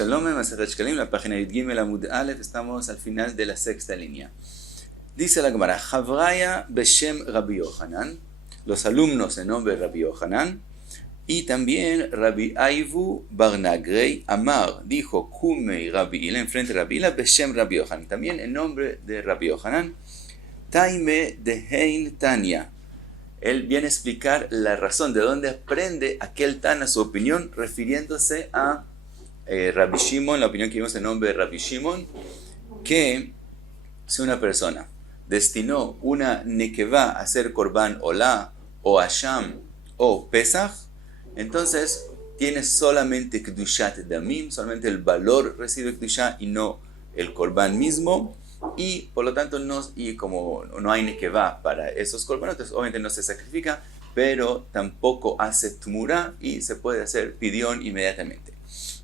Shalom, Masechet Shkalim, la página Yud Amud Aleph, estamos al final de la sexta línea. Dice la Gemara, Havraya Beshem Rabbi Yohanan, los alumnos en nombre de Rabbi Yohanan, y también Rabbi Aivu Barnagrei Amar, dijo Kumei Rabbi Ila, enfrente de Rabbi Ila, Beshem Rabbi Yohanan, también en nombre de Rabbi Yohanan, Taime de Hein Tanya. Él viene a explicar la razón de dónde aprende aquel Tana su opinión, refiriéndose a Rabbi Shimon, la opinión que vimos en nombre de Rabbi Shimon, que si una persona destinó una nekevá a hacer korban olá, o asham, o pesach, entonces tiene solamente kedushat damim, solamente el valor recibe kedusha y no el korban mismo, y por lo tanto como no hay nekevá para esos korbanos, obviamente no se sacrifica, pero tampoco hace tmura y se puede hacer pidión inmediatamente.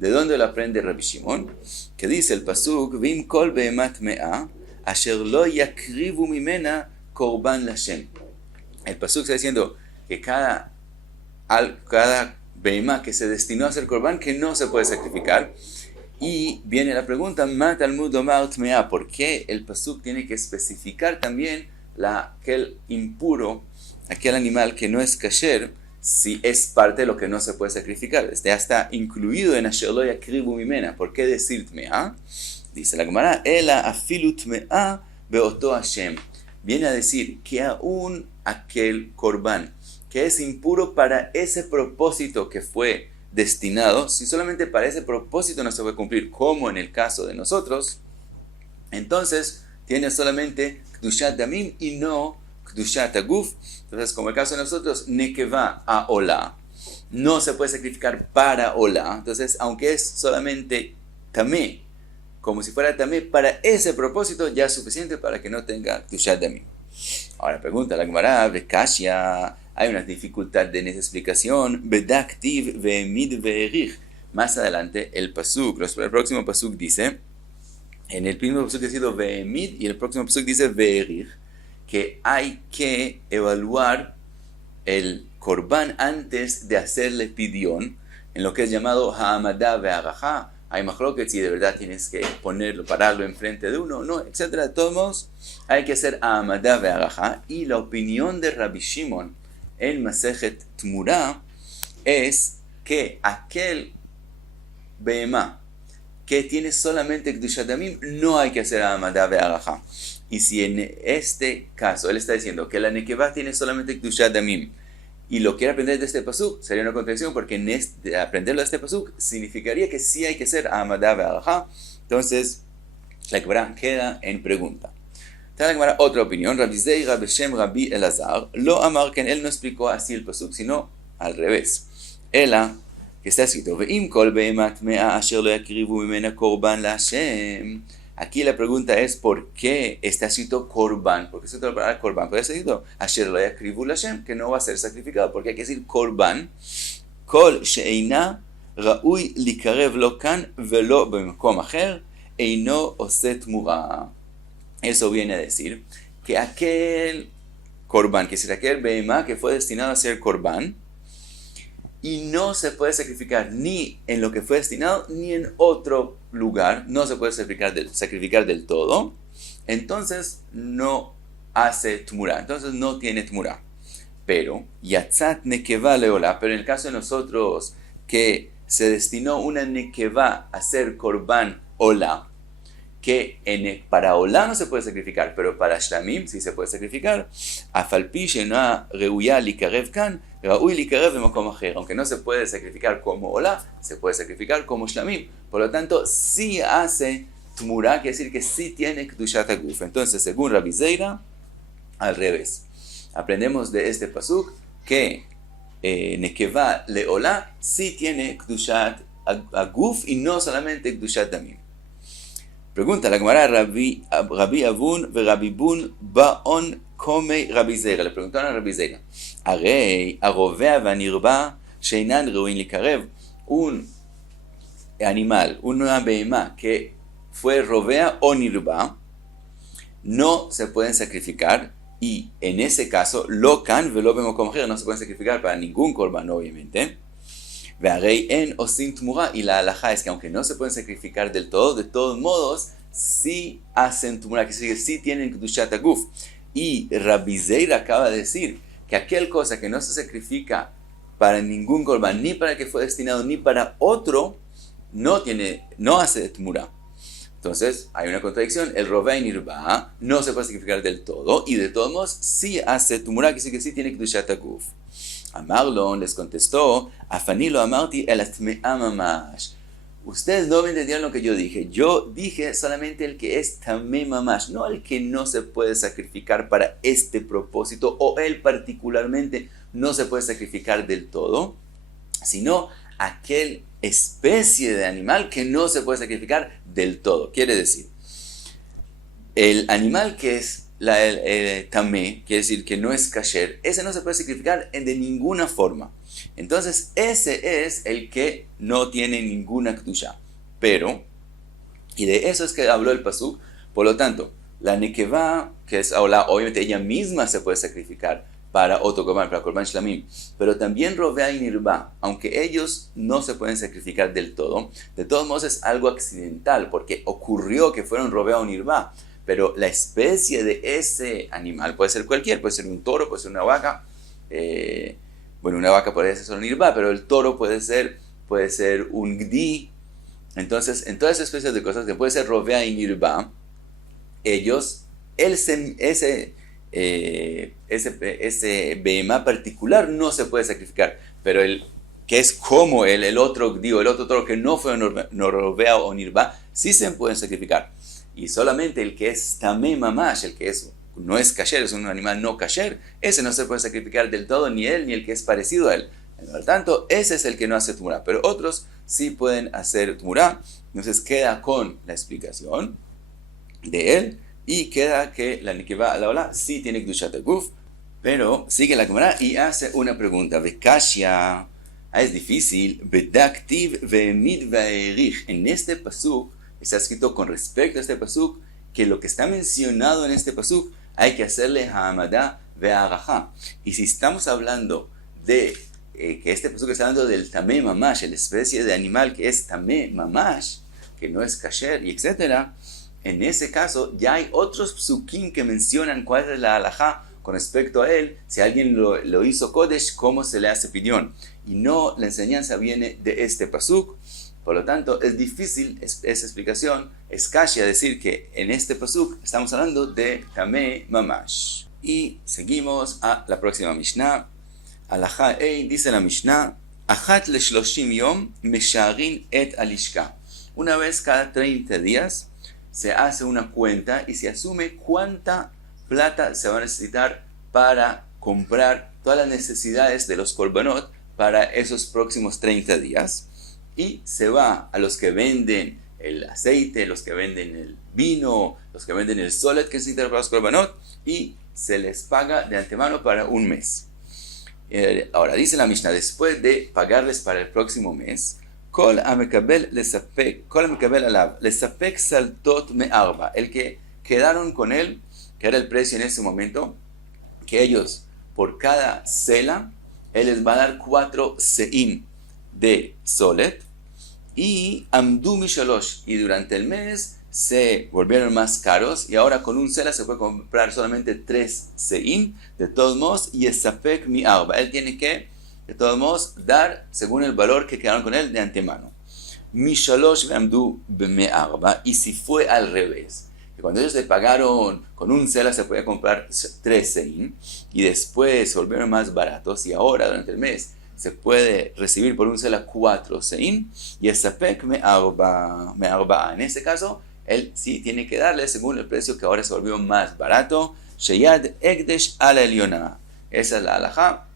¿De dónde lo aprende Rabbi Shimon? Que dice el pasuk, Vim kol behemat me'a, asher lo yakrivu mimena korban lashem. El pasuk está diciendo que cada behemá que se destinó a hacer korban, que no se puede sacrificar. Y viene la pregunta, Ma Talmud omar tme'a, ¿por qué el pasuk tiene que especificar también aquel impuro, aquel animal que no es kasher, si es parte de lo que no se puede sacrificar? Ya está incluido en Asher lo yakrivu mimena. ¿Por qué decir tme'a? Dice la Gemara, Ela afilu tme'a beoto Hashem. Viene a decir que aún aquel korban que es impuro para ese propósito que fue destinado, si solamente para ese propósito no se puede cumplir, como en el caso de nosotros, entonces tiene solamente Kedushat Damim y no Kedushat Aguf. Entonces, como el caso de nosotros, nekevá a olá, no se puede sacrificar para olá. Entonces, aunque es solamente tamé, como si fuera tamé, para ese propósito ya es suficiente para que no tenga Kedushat Damim. Ahora pregunta la Gemara, Bekashia, hay una dificultad en esa explicación. Bedaktiv ve'emid ve'erich. Más adelante, el próximo pasuk dice, en el primer pasuk ha sido ve'emid y el próximo pasuk dice ve'erich, que hay que evaluar el korban antes de hacerle pidión, en lo que es llamado ha'amadá ve'arajá. Hay machloket si de verdad tienes que pararlo enfrente de uno, no, etc. De todos modos, hay que hacer ha'amadá ve'arajá. Y la opinión de Rabbi Shimon en Masejet Tmura es que aquel behemá que tiene solamente Kedushat Damim, no hay que hacer ha'amadá ve'arajá. Y si en este caso él está diciendo que la nekevá tiene solamente Kedushat Damim y lo quiere aprender de este pasuk, sería una contradicción, porque aprenderlo de este pasuk significaría que sí hay que hacer ha'amadá ve'arajá. Entonces la Gemara queda en pregunta. Está la Gemara otra opinión. Rabbi Zeira Beshem Rabbi Elazar lo amar, que él no explicó así el pasuk, sino al revés. Ela, que está escrito Ve'im kol behemat me'a asher lo yakrivu mimena korban laHashem. Aquí la pregunta es ¿por qué está escrito korban? ¿Por qué está escrito la palabra korban? Porque está escrito asher lo yakrivu laHashem, que no va a ser sacrificado. Porque hay que decir korban kol she'eina ra'ui likarev lo kan velo b'makom acher eino ose tmura. Eso viene a decir que aquel korban, que es aquel behemá que fue destinado a ser korban, y no se puede sacrificar ni en lo que fue destinado, ni en otro lugar, no se puede sacrificar del todo, entonces no hace tmura, entonces no tiene tmura. Pero, yatzat nekevá leolá, pero en el caso de nosotros, que se destinó una nekevá a ser korban olá, que para olá no se puede sacrificar, pero para shlamim sí se puede sacrificar. Afalpi she'ena reuya likarev kan, raui likarev b'makom acher. Aunque no se puede sacrificar como olá, se puede sacrificar como shlamim. Por lo tanto, sí hace tmura, quiere decir que sí tiene kedushat aguf. Entonces, según Rabbi Zeira, al revés. Aprendemos de este pasuk que nekevá leolá sí tiene kedushat aguf y no solamente kedushat damim. Pregunta la Gemara, Rabbi Avun ve Rabbi Bun baon come Rabbi Zeira. Le preguntaron a Rabbi Zeira, Arei arovea vanirba sheinan reuin likarev. Un animal, una behemá que fue rovea o nirba, no se pueden sacrificar, y en ese caso, lo kan velo b'makom acher, no se pueden sacrificar para ningún korban, obviamente. Ve'arei en o sin tmura, y la halajá es que aunque no se pueden sacrificar del todo, de todos modos, sí hacen tmura, que sí tienen kedushat aguf. Y Rabbi Zeir acaba de decir que aquel cosa que no se sacrifica para ningún korban, ni para el que fue destinado, ni para otro, no hace tmura. Entonces, hay una contradicción. El Rovea y Nirba no se puede sacrificar del todo, y de todos modos, sí hace tmura, que sí tiene kedushat aguf. Amarlon les contestó, Afani lo amarti el atmea mamash. Ustedes no me entendieron lo que yo dije. Yo dije solamente el que es tamé mamash, no el que no se puede sacrificar para este propósito, o él particularmente no se puede sacrificar del todo, sino aquel especie de animal que no se puede sacrificar del todo. Quiere decir, el animal que es tamé, quiere decir que no es kasher, ese no se puede sacrificar de ninguna forma. Entonces, ese es el que no tiene ninguna kedusha. Pero, y de eso es que habló el pasuk, por lo tanto, la nekevá, que es Aolá, obviamente ella misma se puede sacrificar para otro korban, para korban shlamim, pero también Rovea y Nirba, aunque ellos no se pueden sacrificar del todo, de todos modos es algo accidental, porque ocurrió que fueron Rovea o Nirba, pero la especie de ese animal puede ser cualquier, puede ser un toro, puede ser una vaca, una vaca puede ser solo nirba, pero el toro puede ser un gdi. Entonces, en todas esas especies de cosas que puede ser rovea y nirba, ese behemá particular no se puede sacrificar, pero el que es como el otro gdi o el otro toro que no fue rovea o nirba, sí se pueden sacrificar. Y solamente el que es tamé mamash, el que no es kasher, es un animal no kasher, ese no se puede sacrificar del todo, ni él, ni el que es parecido a él. Por lo tanto, ese es el que no hace tmurá, pero otros sí pueden hacer tmurá. Entonces queda con la explicación de él, y queda que la nikivá alaolá sí tiene kedushat aguf, pero sigue la Gemara y hace una pregunta. Vekashia, es difícil, bedaktiv ve'emid ve'erich. En este pasuk está escrito con respecto a este pasuk que lo que está mencionado en este pasuk hay que hacerle ha'amadá ve'arajá. Y si estamos hablando de que este pasuk está hablando del tamé mamash, la especie de animal que es tamé mamash, que no es kasher y etcétera, en ese caso ya hay otros psukim que mencionan cuál es la halajá con respecto a él. Si alguien lo hizo kodesh, cómo se le hace pidyon, y no la enseñanza viene de este pasuk. Por lo tanto, es difícil esa explicación, es kashia decir que en este pasuk estamos hablando de tamé mamash. Y seguimos a la próxima Mishnah. Halajá Ei, dice la Mishnah, Achat le shloshim yom mesharin et alishka. Una vez cada 30 días se hace una cuenta y se asume cuánta plata se va a necesitar para comprar todas las necesidades de los korbanot para esos próximos 30 días. Y se va a los que venden el aceite, los que venden el vino, los que venden el solet que se necesita para los korbanot, y se les paga de antemano para un mes. Ahora, dice la Mishnah, después de pagarles para el próximo mes, Kol amekabel alav, lesapek saltot me'arba, el que quedaron con él, que era el precio en ese momento, que ellos, por cada sela, él les va a dar 4 se'im de solet, y amdu mishalosh, y durante el mes se volvieron más caros, y ahora con un sela se puede comprar solamente 3 se'im, de todos modos, y esapek mi arba, él tiene que, de todos modos, dar según el valor que quedaron con él de antemano. Mishalosh amdu me arba, y si fue al revés, que cuando ellos le pagaron con un sela se podía comprar 3 se'im, y después se volvieron más baratos, y ahora durante el mes se puede recibir por un sela 4 se'im, y el sapek me arba. En este caso, él sí tiene que darle según el precio que ahora se volvió más barato. Sheyad ekdesh ala eliona. Esa es la halajá.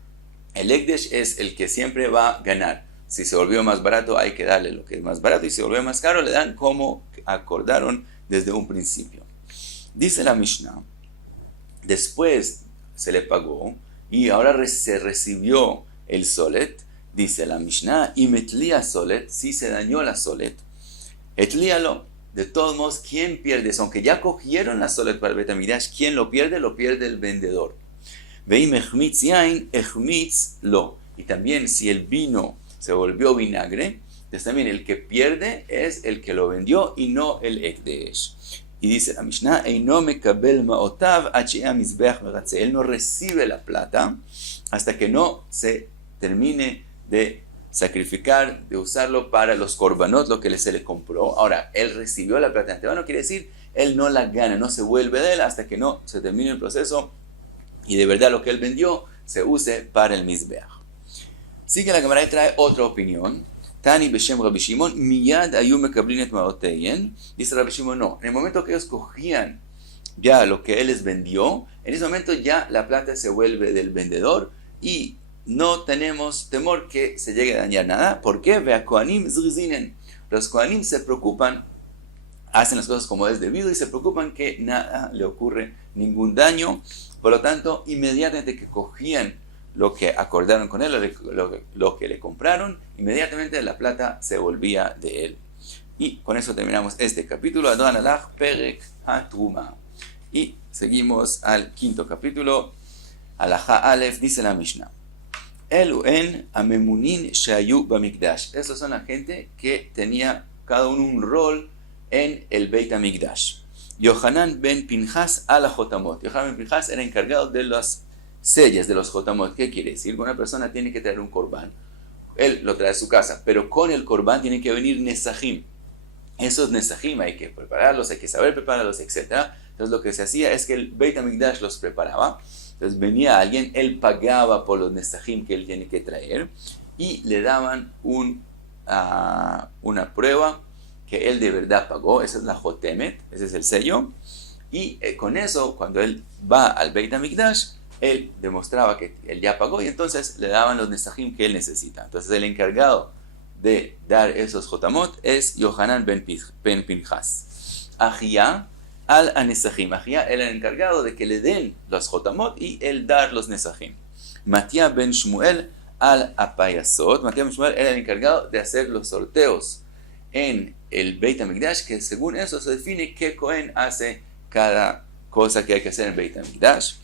El ekdesh es el que siempre va a ganar. Si se volvió más barato, hay que darle lo que es más barato, y si se volvió más caro, le dan como acordaron desde un principio. Dice la Mishnah, después se le pagó, y ahora se recibió el solet, dice la Mishnah, y metlía solet, si se dañó la solet, etlíalo. De todos modos, ¿quién pierde eso? Aunque ya cogieron la solet para el Betamidash, ¿quién lo pierde? Lo pierde el vendedor. Veim echmitz yain, echmitz lo. Y también si el vino se volvió vinagre. Entonces también el que pierde es el que lo vendió y no el Ekdesh. Y dice la Mishnah, Eino mekabel ma'otav ad she'eh hamizbeach meratze. Él no recibe la plata hasta que no se termine de sacrificar, de usarlo para los korbanot, lo que se le compró. Ahora, él recibió la plata de antemano, quiere decir, él no la gana, no se vuelve de él hasta que no se termine el proceso y de verdad lo que él vendió se use para el mizbeach. Sigue la Gemara y trae otra opinión. Tani Beshem Rabbi Shimon, miyad ayu mekablin et ma'oteyen. Dice Rabbi Shimon, no, en el momento que ellos cogían ya lo que él les vendió, en ese momento ya la plata se vuelve del vendedor y no tenemos temor que se llegue a dañar nada. ¿Por qué? Vea Kohanim zrizinen. Los Kohanim se preocupan, hacen las cosas como es debido y se preocupan que nada le ocurre, ningún daño. Por lo tanto, inmediatamente que cogían lo que acordaron con él, lo que le compraron, inmediatamente la plata se volvía de él. Y con eso terminamos este capítulo. Adon alach perek hatruma. Y seguimos al quinto capítulo. Alajá Aleph, dice la Mishnah. Eluen amemunin shayu bamikdash. Esos son la gente que tenía cada uno un rol en el Beit HaMikdash. Yohanan ben Pinchas al Jotamot. Yohanan ben Pinchas era encargado de las sellas de los Jotamot. ¿Qué quiere decir? Una persona tiene que traer un corbán. Él lo trae a su casa, pero con el corbán tienen que venir nesajim. Esos nesajim hay que prepararlos, hay que saber prepararlos, etc. Entonces lo que se hacía es que el Beit HaMikdash los preparaba. Entonces venía alguien, él pagaba por los nesajim que él tiene que traer y le daban una prueba que él de verdad pagó. Esa es la Jotemet, ese es el sello. Y con eso, cuando él va al Beit HaMikdash, él demostraba que él ya pagó y entonces le daban los nesajim que él necesita. Entonces el encargado de dar esos Jotamot es Yohanan ben Pinchas. Ahiyá al anesajim. Ahiyá era el encargado de que le den los Jotamot y él dar los nesajim. Matía ben Shmuel al apayasot. Matía ben Shmuel era el encargado de hacer los sorteos en el Beit HaMikdash, que según eso se define qué Cohen hace cada cosa que hay que hacer en el Beit HaMikdash.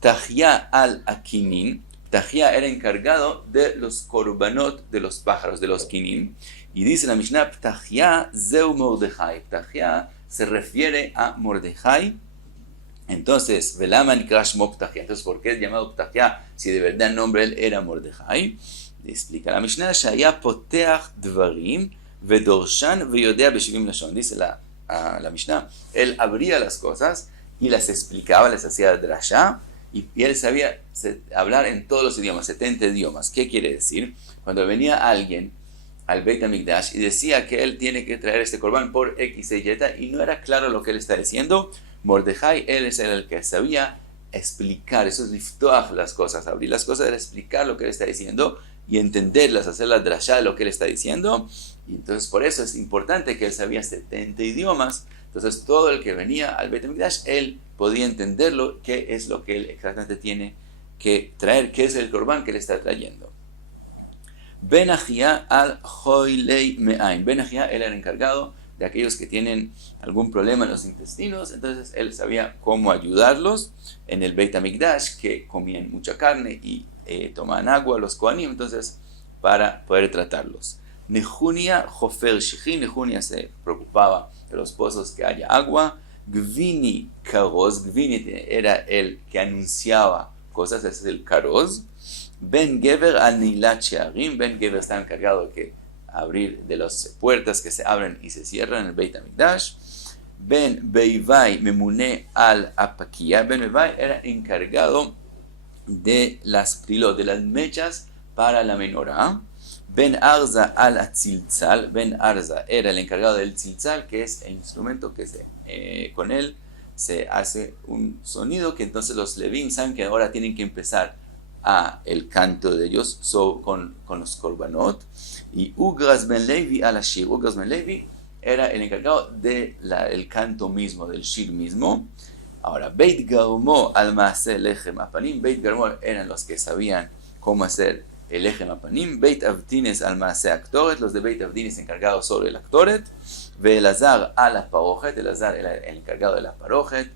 Tahia al Akinin. Tahia era encargado de los korbanot de los pájaros, de los kinim. Y dice la Mishnah, Tahia zeu Mordechai. Tahia se refiere a Mordechai. Entonces, Velama nikrash mo Ptahia. Entonces, ¿por qué es llamado Ptahia si de verdad el nombre él era Mordechai? Explica la Mishnah, Shaya poteach dvarim vedorshan veyodea beshivim lashon. Dice la Mishnah, él abría las cosas y las explicaba, les hacía drasha. Y él sabía hablar en todos los idiomas, 70 idiomas. ¿Qué quiere decir? Cuando venía alguien al Beit HaMikdash y decía que él tiene que traer este corbán por X, Y, y no era claro lo que él está diciendo, Mordechai, él es el que sabía explicar, eso es liftoach las cosas, abrir las cosas, era explicar lo que él está diciendo y entenderlas, hacer la drashá de lo que él está diciendo. Y entonces por eso es importante que él sabía 70 idiomas. Entonces todo el que venía al Beit HaMikdash, él podía entenderlo, qué es lo que él exactamente tiene que traer, qué es el corbán que él está trayendo. Ben Ahiyá al Hoilei Me'ain. Ben Ahiyá era el encargado de aquellos que tienen algún problema en los intestinos, entonces él sabía cómo ayudarlos en el Beit HaMikdash, que comían mucha carne y tomaban agua, los Kohanim, entonces para poder tratarlos. Nehunia Jofer Shichin. Nehunia se preocupaba de los pozos que haya agua. Gvini Karoz. Gvini era el que anunciaba cosas, ese es el Karoz. Ben Gever al Nilat Shearim. Ben Gever está encargado de que abrir de las puertas que se abren y se cierran en el Beit HaMikdash. Ben Beivai Memune al Apakia. Ben Beivai era encargado de las prilot, de las mechas para la menorá. Ben Arza al Atziltzal. Ben Arza era el encargado del Tziltzal, que es el instrumento que con él se hace un sonido que entonces los Levim saben que ahora tienen que empezar el canto de ellos con los korbanot. Y Ugras ben Levi al Ashir. Ugras ben Levi era el encargado del canto mismo, del shir mismo. Ahora, Beit Garmo al Maaseh Lechem Apanim. Beit Garmo eran los que sabían cómo hacer el Lechem Apanim. Beit Avdines al Maaseh Aktoret. Los de Beit Avdines encargados sobre el Aktoret. Ve'elazar al Aparojet. Elazar era el encargado de la Parojet,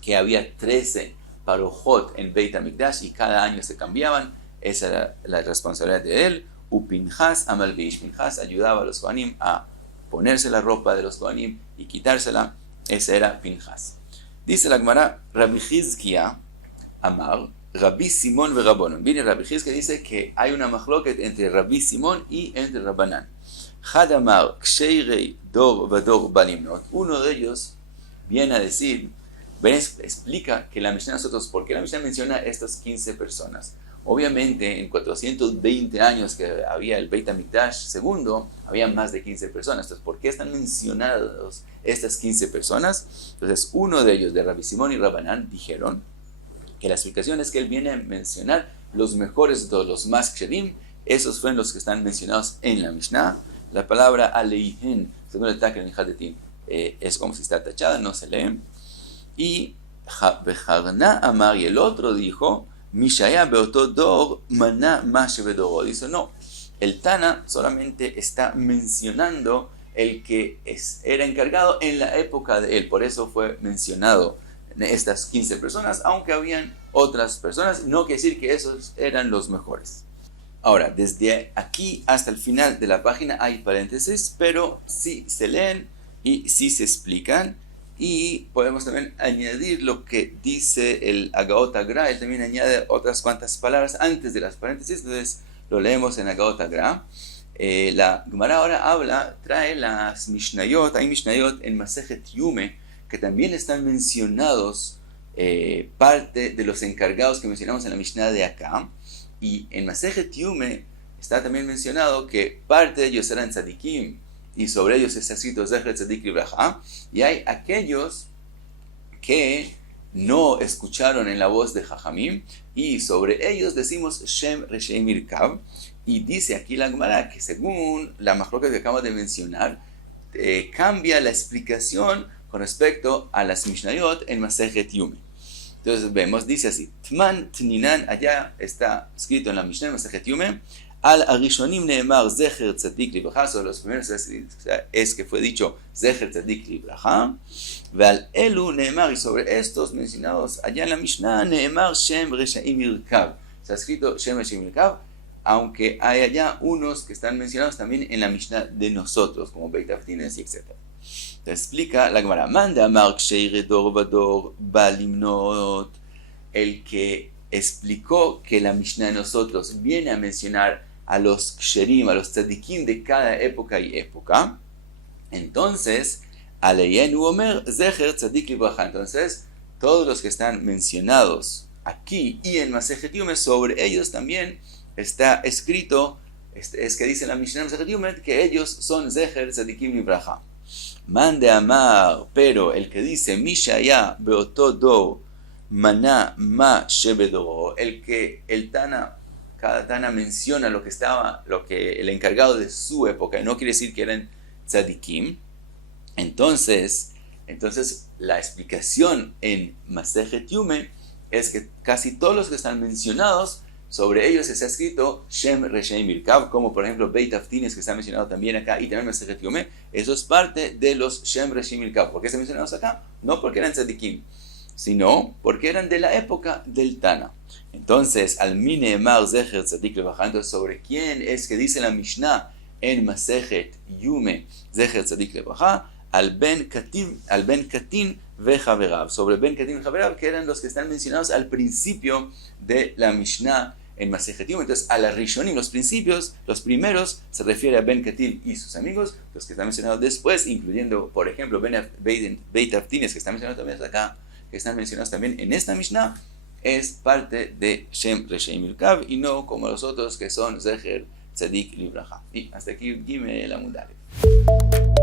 que había 13 Parojot en Beit HaMikdash y cada año se cambiaban. Esa era la responsabilidad de él. Upinjas amalbish. Pinjas ayudaba a los Kohanim a ponerse la ropa de los Kohanim y quitársela. Ese era Pinjas. Dice la Gemara, Rabbi Hizkia Amar, Rabbi Simón ve Rabbanan. Viene Rabbi Hizkia que dice que hay una machloket entre Rabbi Simón y entre Rabbanan. Had Amar, Ksheirei Dor Vador Balimnot. Uno de ellos viene a decir, explica que la Mishnah nosotros, ¿por qué la Mishnah menciona estas 15 personas? Obviamente, en 420 años que había el Beit HaMikdash segundo, había más de 15 personas. Entonces, ¿por qué están mencionadas estas 15 personas? Entonces, uno de ellos, de Rabbi Simón y Rabbanan, dijeron que la explicación es que él viene a mencionar los mejores de todos, los más kshedim. Esos fueron los que están mencionados en la Mishnah. La palabra aleihen, según el Takar en Hadetim, es como si está tachada, no se lee. Y Bejarna Amar, y el otro dijo, Mishaya Beotodor Maná Mashevedoro. Dice, no, el Tana solamente está mencionando el que era encargado en la época de él. Por eso fue mencionado estas 15 personas, aunque habían otras personas. No quiere decir que esos eran los mejores. Ahora, desde aquí hasta el final de la página hay paréntesis, pero sí se leen y sí se explican. Y podemos también añadir lo que dice el Agaot Agra. Él también añade otras cuantas palabras antes de las paréntesis. Entonces lo leemos en Agaot Agra. La Gemara ahora trae las Mishnayot. Hay Mishnayot en Masejet Yume que también están mencionados, parte de los encargados que mencionamos en la Mishnah de acá. Y en Masejet Yume está también mencionado que parte de ellos eran tzadikim, y sobre ellos está escrito Zecher Tzadik Libraja, y hay aquellos que no escucharon en la voz de Jajamim, y sobre ellos decimos Shem Resheim Irkav, y dice aquí la Gemara que según la machloket que acabamos de mencionar, cambia la explicación con respecto a las Mishnayot en Masejet Yume. Entonces vemos, dice así, Tman Tninan, allá está escrito en la Mishnah en Masejet Yume, Al Arishonim Neemar Zecher Tzadik Libraja, sobre los primeros es que fue dicho Zecher Tzadik Libraja, Val Elu Neemar, y sobre estos mencionados allá en la Mishnah, Neemar Shem Reshaim Irkav, está escrito Shem Reshaim Irkav, aunque hay allá unos que están mencionados también en la Mishnah de nosotros, como Beit Aftines y etc. Te explica la Gemara, Manda Amar Ksheire Dor Vador Balimnot, el que explicó que la Mishnah de nosotros viene a mencionar a los ksherim, a los tzadikim de cada época y época. Entonces, Aleyenu Omer Zecher Tzadik Libraja. Entonces, todos los que están mencionados aquí y en Masejet Yume, sobre ellos también está escrito, es que dice la Mishnah de Masejet Yume, que ellos son Zecher Tzadikim Libraja. Mande Amar, pero el que dice Mishaya Beotodo Maná Ma Shebedoro, el que el Tana, cada Tana menciona lo que el encargado de su época, no quiere decir que eran tzadikim. Entonces la explicación en Masejet Yume es que casi todos los que están mencionados, sobre ellos está escrito Shem Reshaim Irkav, como por ejemplo Beit Aftines, que está mencionado también acá, y también Masejet Yume. Eso es parte de los Shem Reshaim Irkav. ¿Por qué están mencionados acá? No porque eran tzadikim, sino porque eran de la época del Tana. Entonces, al Mine Mar Zecher Tzadik Libraja, entonces sobre quién es que dice la Mishnah en Masejet Yume Zecher Tzadik Libraja, al Ben Katin Vejaverav, sobre Ben Katin Vejaverav, que eran los que están mencionados al principio de la Mishnah en Masejet Yume. Entonces, a la Rishonim, los primeros, se refiere a Ben Katin y sus amigos, los que están mencionados después, incluyendo, por ejemplo, Beit Aftines, que están mencionados también acá, que están mencionados también en esta Mishnah, es parte de Shem Reshaim Irkav y no como los otros que son Zecher Tzadik Libraja. Y hasta aquí Gimel Amud Aleph.